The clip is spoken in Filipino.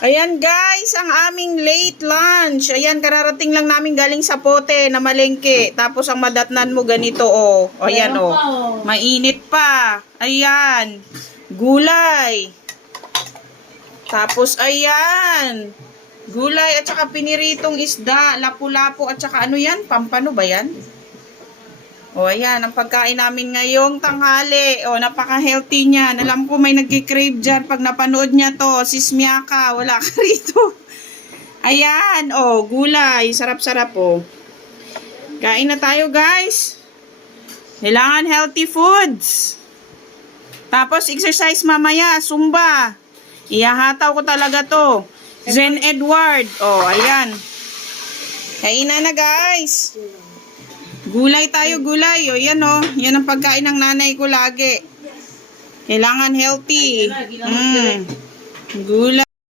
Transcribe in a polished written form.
Ayan guys, ang aming late lunch. Ayan, kararating lang namin galing sa pote na malengke. Tapos ang madatnan mo ganito, oh. Ayan, oh. Mainit pa. Ayan. Gulay. Tapos, ayan. Gulay at saka piniritong isda. Lapu-lapu at saka ano yan? Pampano ba yan? O, ayan, ang pagkain namin ngayong tanghali. O, napaka-healthy niya. Alam ko may nagkikrave dyan pag napanood niya to. Sis Miaka, wala ka rito. Ayan, o, gulay. Sarap-sarap, o. Kain na tayo, guys. Kailangan healthy foods. Tapos, exercise mamaya, Zumba. Ihahataw ko talaga to. Zen Edward. O, ayan. Kain na, guys. Gulay tayo, gulay. O, yan o. Yan ang pagkain ng nanay ko lagi. Kailangan healthy. Gulay.